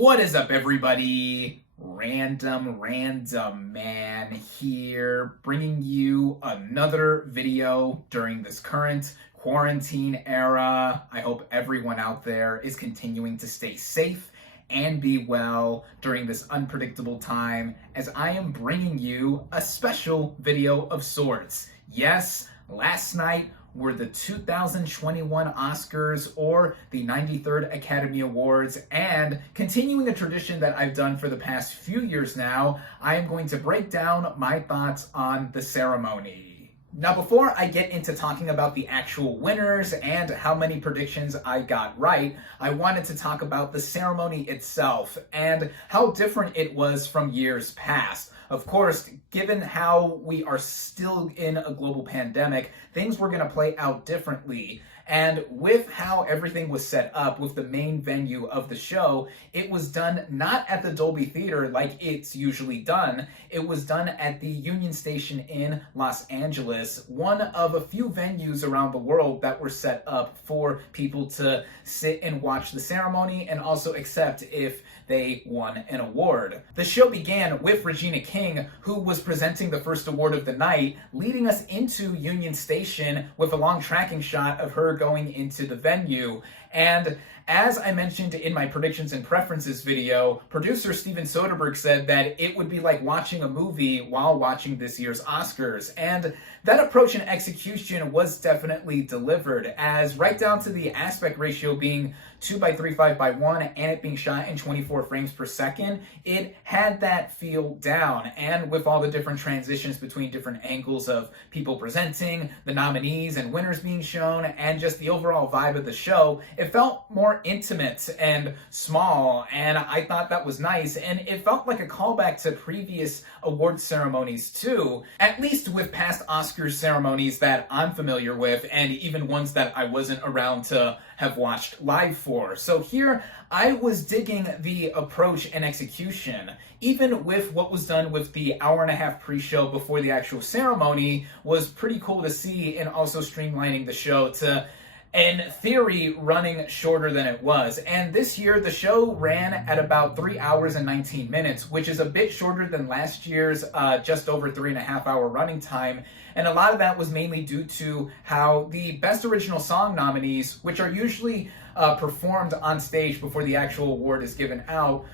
What is up, everybody? RandomRandomMan here, bringing you another video during this current quarantine era. I hope everyone out there is continuing to stay safe and be well during this unpredictable time, as I am bringing you a special video of sorts. Yes, last night were the 2021 Oscars, or the 93rd Academy Awards, and continuing a tradition that I've done for the past few years now, I am going to break down my thoughts on the ceremony. Now, before I get into talking about the actual winners and how many predictions I got right, I wanted to talk about the ceremony itself and how different it was from years past. Of course, given how we are still in a global pandemic, things were going to play out differently. And with how everything was set up with the main venue of the show, it was done not at the Dolby Theater like it's usually done. It was done at the Union Station in Los Angeles, one of a few venues around the world that were set up for people to sit and watch the ceremony and also accept if they won an award. The show began with Regina King, who was presenting the first award of the night, leading us into Union Station with a long tracking shot of her going into the venue. And as I mentioned in my predictions and preferences video, producer Steven Soderbergh said that it would be like watching a movie while watching this year's Oscars. And that approach and execution was definitely delivered, as right down to the aspect ratio being 2:3:5:1 and it being shot in 24 frames per second, it had that feel down. And with all the different transitions between different angles of people presenting, the nominees and winners being shown, and just the overall vibe of the show, it felt more intimate and small, and I thought that was nice, and it felt like a callback to previous award ceremonies too, at least with past Oscars ceremonies that I'm familiar with, and even ones that I wasn't around to have watched live for. So here, I was digging the approach and execution. Even with what was done with the hour-and-a-half pre-show before the actual ceremony was pretty cool to see, and also streamlining the show to, in theory, running shorter than it was. And this year, the show ran at about 3 hours and 19 minutes, which is a bit shorter than last year's just over 3.5-hour running time. And a lot of that was mainly due to how the Best Original Song nominees, which are usually performed on stage before the actual award is given out,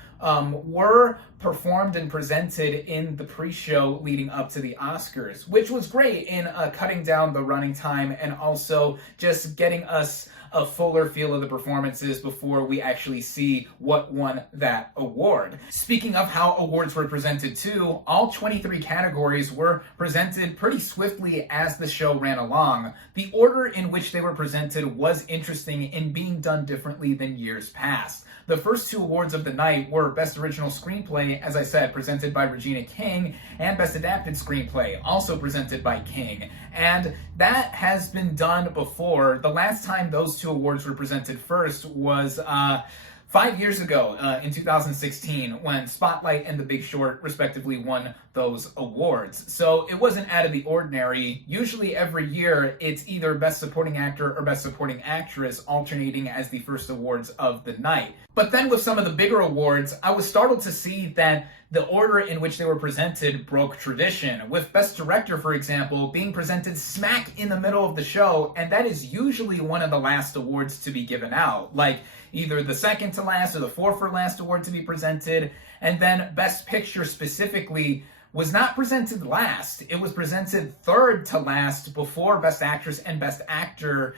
were performed and presented in the pre-show leading up to the Oscars, which was great in cutting down the running time and also just getting us a fuller feel of the performances before we actually see what won that award. Speaking of how awards were presented too, all 23 categories were presented pretty swiftly as the show ran along. The order in which they were presented was interesting in being done differently than years past. The first two awards of the night were Best Original Screenplay, as I said, presented by Regina King, and Best Adapted Screenplay, also presented by King. And that has been done before. The last time those two awards were presented first was 5 years ago, in 2016, when Spotlight and The Big Short respectively won those awards. So it wasn't out of the ordinary. Usually every year, it's either Best Supporting Actor or Best Supporting Actress alternating as the first awards of the night. But then with some of the bigger awards, I was startled to see that the order in which they were presented broke tradition, with Best Director, for example, being presented smack in the middle of the show, and that is usually one of the last awards to be given out, like either the second to last or the fourth or last award to be presented. And then Best Picture specifically was not presented last. It was presented third to last before Best Actress and Best Actor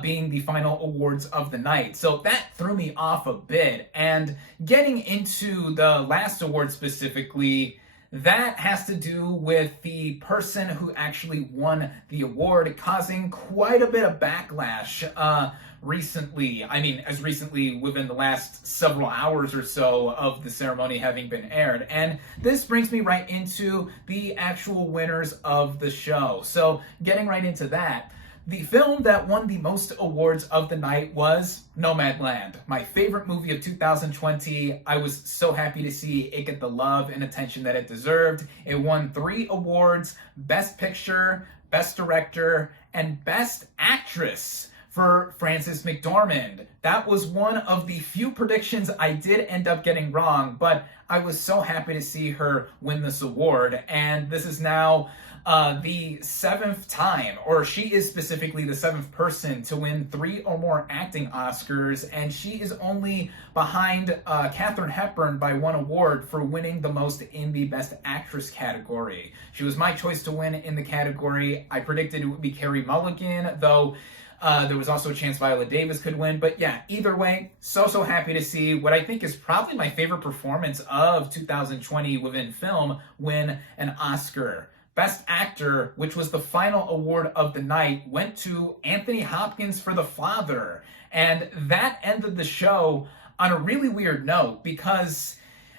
being the final awards of the night. So that threw me off a bit. And getting into the last award specifically, that has to do with the person who actually won the award causing quite a bit of backlash recently. I mean, as recently within the last several hours or so of the ceremony having been aired. And this brings me right into the actual winners of the show. So getting right into that, the film that won the most awards of the night was Nomadland, my favorite movie of 2020. I was so happy to see it get the love and attention that it deserved. It won 3 awards: Best Picture, Best Director, and Best Actress. for Frances McDormand. That was one of the few predictions I did end up getting wrong, but I was so happy to see her win this award. And this is now the 7th time, or she is specifically the 7th person to win 3 or more acting Oscars, and she is only behind Katharine Hepburn by 1 award for winning the most in the Best Actress category. She was my choice to win in the category. I predicted it would be Carey Mulligan, though there was also a chance Viola Davis could win. But yeah, either way, so happy to see what I think is probably my favorite performance of 2020 within film win an Oscar. Best Actor, which was the final award of the night, went to Anthony Hopkins for The Father. And that ended the show on a really weird note because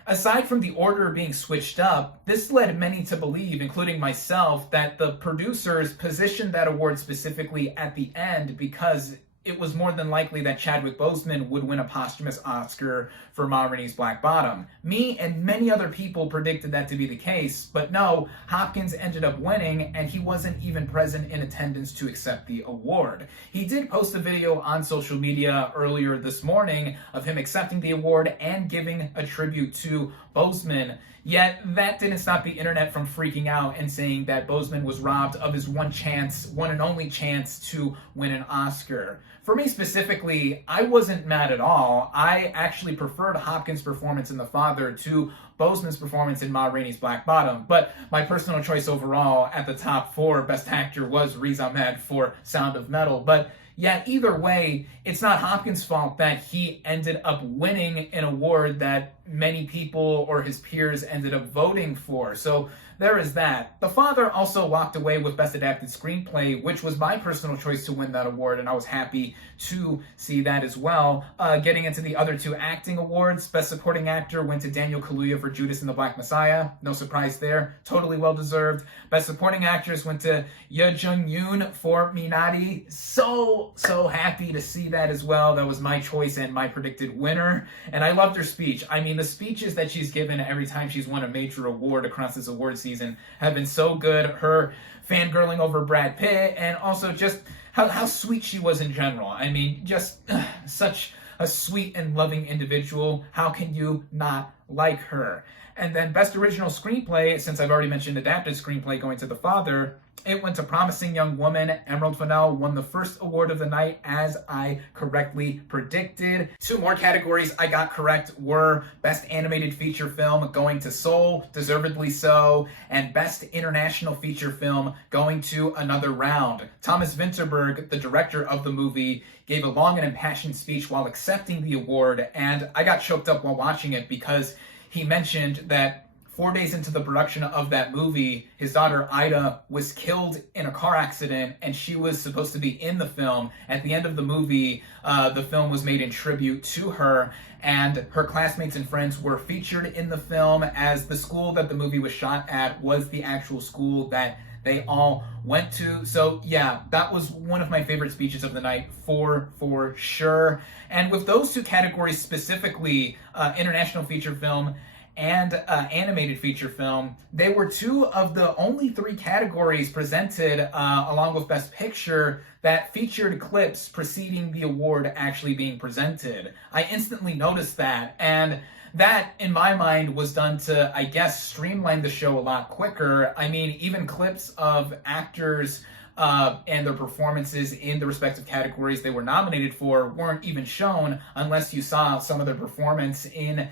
aside from the order being switched up, this led many to believe, including myself, that the producers positioned that award specifically at the end because it was more than likely that Chadwick Boseman would win a posthumous Oscar for Ma Rainey's Black Bottom. Me and many other people predicted that to be the case, but no, Hopkins ended up winning, and he wasn't even present in attendance to accept the award. He did post a video on social media earlier this morning of him accepting the award and giving a tribute to Boseman. Yet that didn't stop the internet from freaking out and saying that Boseman was robbed of his one and only chance to win an Oscar. For me specifically, I wasn't mad at all. I actually preferred Hopkins' performance in The Father to Boseman's performance in Ma Rainey's Black Bottom, but my personal choice overall at the top 4 Best Actor was Riz Ahmed for Sound of Metal. But yeah, either way, it's not Hopkins' fault that he ended up winning an award that many people or his peers ended up voting for. So there is that. The Father also walked away with Best Adapted Screenplay, which was my personal choice to win that award, and I was happy to see that as well. Getting into the other 2 acting awards, Best Supporting Actor went to Daniel Kaluuya for Judas and the Black Messiah. No surprise there. Totally well-deserved. Best Supporting Actress went to Ye Jung-yoon for Minari. So happy to see that as well. That was my choice and my predicted winner. And I loved her speech. I mean, the speeches that she's given every time she's won a major award across this award season have been so good. Her fangirling over Brad Pitt, and also just how sweet she was in general. I mean, just such a sweet and loving individual. How can you not like her? And then Best Original Screenplay, since I've already mentioned Adapted Screenplay going to The Father, it went to Promising Young Woman. Emerald Fennell won the first award of the night, as I correctly predicted. 2 more categories I got correct were Best Animated Feature Film going to Soul, deservedly so, and Best International Feature Film going to Another Round. Thomas Vinterberg, the director of the movie, gave a long and impassioned speech while accepting the award, and I got choked up while watching it because he mentioned that 4 days into the production of that movie, his daughter Ida was killed in a car accident, and she was supposed to be in the film. At the end of the movie, the film was made in tribute to her, and her classmates and friends were featured in the film, as the school that the movie was shot at was the actual school that they all went to. So yeah, that was one of my favorite speeches of the night for sure. And with those 2 categories specifically, International Feature Film and Animated Feature Film, they were 2 of the only 3 categories presented, along with Best Picture, that featured clips preceding the award actually being presented. I instantly noticed that, and that, in my mind, was done to, I guess, streamline the show a lot quicker. I mean, even clips of actors and their performances in the respective categories they were nominated for weren't even shown unless you saw some of their performance in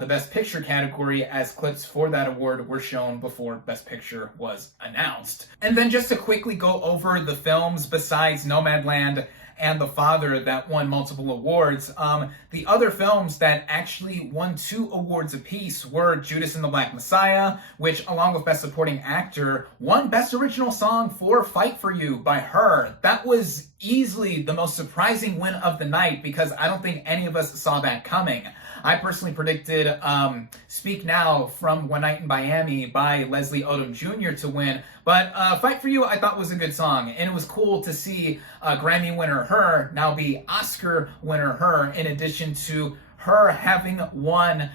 the Best Picture category, as clips for that award were shown before Best Picture was announced. And then just to quickly go over the films besides Nomadland and The Father that won multiple awards, the other films that actually won 2 awards apiece were Judas and the Black Messiah, which, along with Best Supporting Actor, won Best Original Song for Fight For You by Her. That was easily the most surprising win of the night because I don't think any of us saw that coming. I personally predicted Speak Now from One Night in Miami by Leslie Odom Jr. to win, but Fight For You I thought was a good song, and it was cool to see Grammy winner Her now be Oscar winner Her, in addition to her having won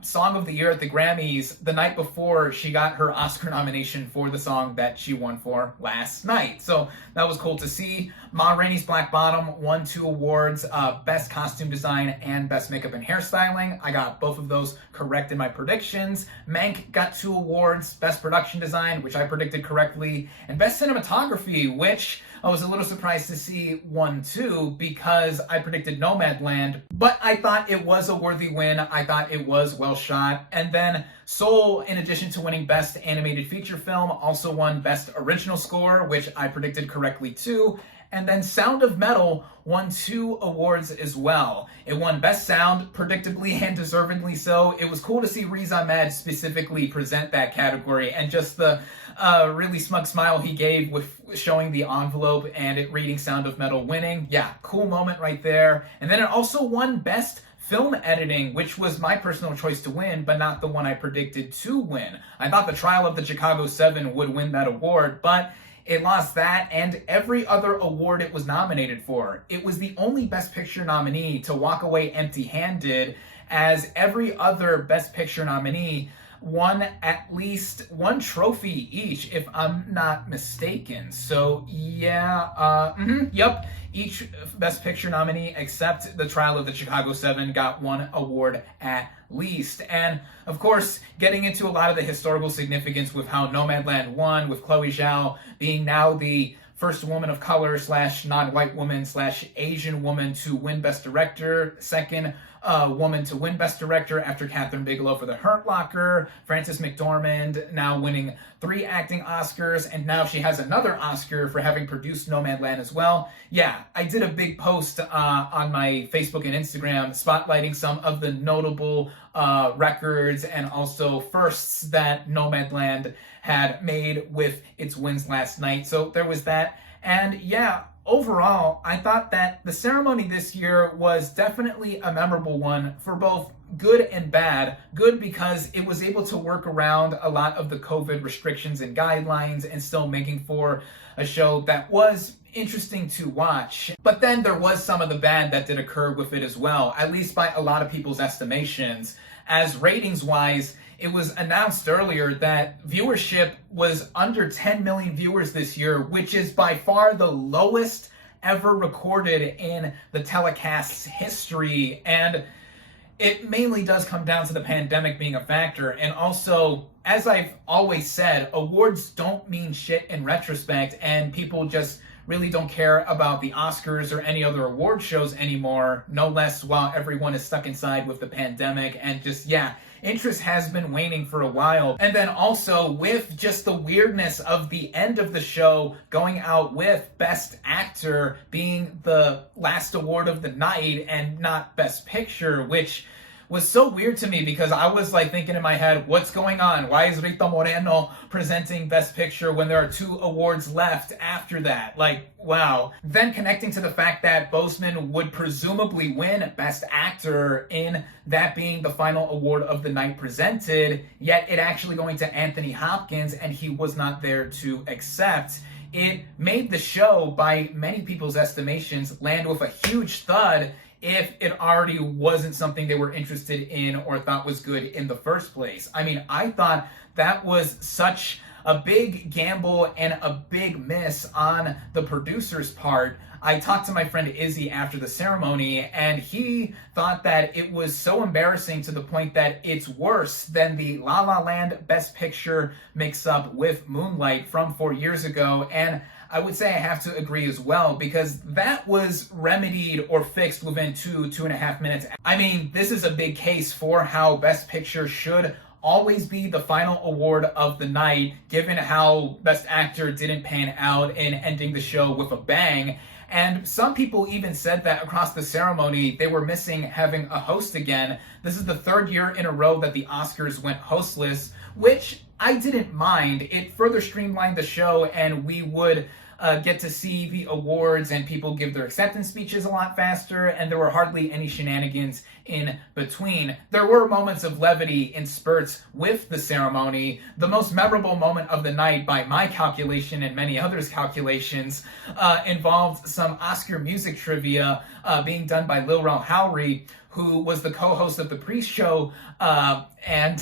Song of the Year at the Grammys the night before she got her Oscar nomination for the song that she won for last night. So that was cool to see. Ma Rainey's Black Bottom won 2 awards, Best Costume Design and Best Makeup and Hairstyling. I got both of those correct in my predictions. Mank got 2 awards, Best Production Design, which I predicted correctly, and Best Cinematography, which I was a little surprised to see won too, because I predicted Nomadland, but I thought it was a worthy win. I thought it was well shot. And then Soul, in addition to winning Best Animated Feature Film, also won Best Original Score, which I predicted correctly too. And then Sound of Metal won 2 awards as well. It won Best Sound, predictably and deservedly so. It was cool to see Riz Ahmed specifically present that category, and just the really smug smile he gave with showing the envelope and it reading Sound of Metal winning. Yeah, cool moment right there. And then it also won Best Film Editing, which was my personal choice to win, but not the one I predicted to win. I thought The Trial of the Chicago 7 would win that award, but it lost that and every other award it was nominated for. It was the only Best Picture nominee to walk away empty-handed, as every other Best Picture nominee won at least 1 trophy each, if I'm not mistaken. So yeah, yep. Each Best Picture nominee except The Trial of the Chicago 7 got 1 award at least. And of course, getting into a lot of the historical significance with how Nomadland won, with Chloe Zhao being now the first woman of color / non-white woman / Asian woman to win Best Director, second woman to win Best Director after Catherine Bigelow for The Hurt Locker, Frances McDormand now winning 3 acting Oscars, and now she has another Oscar for having produced Nomadland as well. Yeah, I did a big post on my Facebook and Instagram spotlighting some of the notable records and also firsts that Nomadland had made with its wins last night. So there was that. And yeah, overall, I thought that the ceremony this year was definitely a memorable one for both good and bad. Good because it was able to work around a lot of the COVID restrictions and guidelines and still making for a show that was interesting to watch. But then there was some of the bad that did occur with it as well, at least by a lot of people's estimations. As ratings-wise, it was announced earlier that viewership was under 10 million viewers this year, which is by far the lowest ever recorded in the telecast's history. And it mainly does come down to the pandemic being a factor. And also, as I've always said, awards don't mean shit in retrospect, and people just really don't care about the Oscars or any other award shows anymore, no less while everyone is stuck inside with the pandemic. And just, yeah, interest has been waning for a while. And then also with just the weirdness of the end of the show going out with Best Actor being the last award of the night and not Best Picture, which was so weird to me because I was like thinking in my head, what's going on? Why is Rita Moreno presenting Best Picture when there are 2 awards left after that? Like, wow. Then connecting to the fact that Boseman would presumably win Best Actor, in that being the final award of the night presented, yet it actually going to Anthony Hopkins and he was not there to accept. It made the show, by many people's estimations, land with a huge thud if it already wasn't something they were interested in or thought was good in the first place. I mean, I thought that was such a big gamble and a big miss on the producer's part. I talked to my friend Izzy after the ceremony, and he thought that it was so embarrassing to the point that it's worse than the La La Land Best Picture mix-up with Moonlight from 4 years ago. And I would say I have to agree as well, because that was remedied or fixed within 2.5 minutes. I mean, this is a big case for how Best Picture should always be the final award of the night, given how Best Actor didn't pan out in ending the show with a bang. And some people even said that across the ceremony, they were missing having a host again. This is the 3rd year in a row that the Oscars went hostless, which I didn't mind. It further streamlined the show, and we would get to see the awards and people give their acceptance speeches a lot faster, and there were hardly any shenanigans in between. There were moments of levity in spurts with the ceremony. The most memorable moment of the night, by my calculation and many others' calculations, involved some Oscar music trivia being done by Lil Rel Howery, who was the co-host of the pre-show, and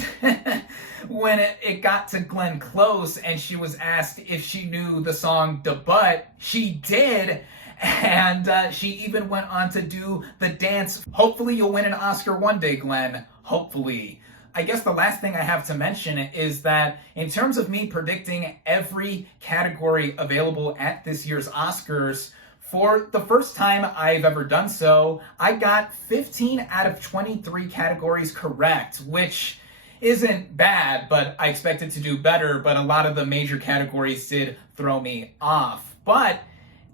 when it got to Glenn Close and she was asked if she knew the song "Da Butt," she did. And she even went on to do the dance. Hopefully you'll win an Oscar one day, Glenn. Hopefully. I guess the last thing I have to mention is that in terms of me predicting every category available at this year's Oscars, for the first time I've ever done so, I got 15 out of 23 categories correct, which isn't bad, but I expected to do better, but a lot of the major categories did throw me off. But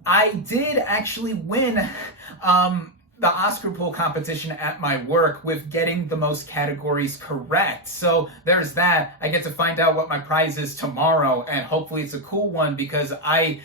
I did actually win the Oscar pool competition at my work with getting the most categories correct. So there's that. I get to find out what my prize is tomorrow, and hopefully it's a cool one because I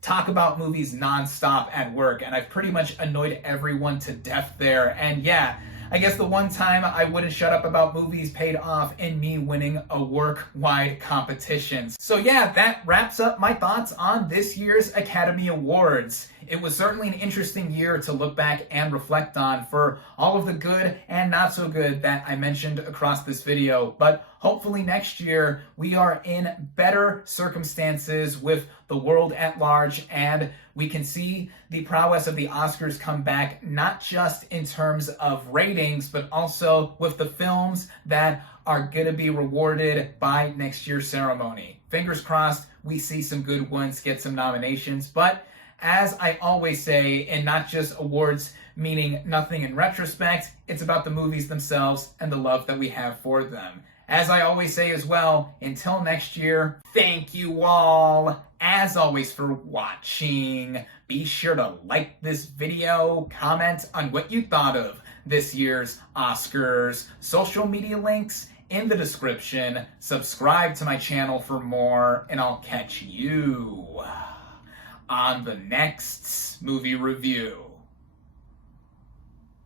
talk about movies nonstop at work, and I've pretty much annoyed everyone to death there. And yeah, I guess the one time I wouldn't shut up about movies paid off in me winning a work-wide competition. So yeah, that wraps up my thoughts on this year's Academy Awards. It was certainly an interesting year to look back and reflect on for all of the good and not so good that I mentioned across this video. But hopefully next year we are in better circumstances with the world at large, and we can see the prowess of the Oscars come back, not just in terms of ratings, but also with the films that are going to be rewarded by next year's ceremony. Fingers crossed we see some good ones get some nominations, but as I always say, and not just awards meaning nothing in retrospect, it's about the movies themselves and the love that we have for them. As I always say as well, until next year, thank you all, as always, for watching. Be sure to like this video, comment on what you thought of this year's Oscars, social media links in the description, subscribe to my channel for more, and I'll catch you on the next movie review.